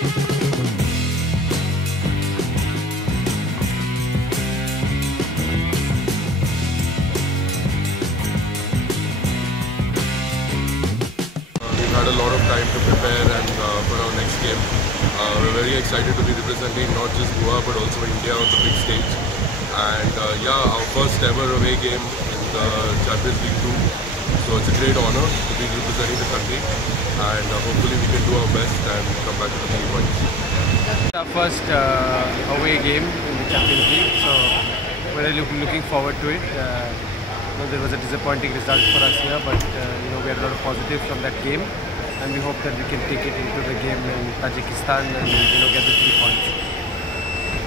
We've had a lot of time to prepare and for our next game. We're very excited to be representing not just Goa but also India on the big stage. And yeah, our first ever away game in the Champions League 2. So it's a great honor to be representing the country, and hopefully we can do our best and come back to the 3 points. Our first away game in the Champions League, so we're really looking forward to it. There was a disappointing result for us here, but we had a lot of positives from that game, and we hope that we can take it into the game in Tajikistan and get the 3 points.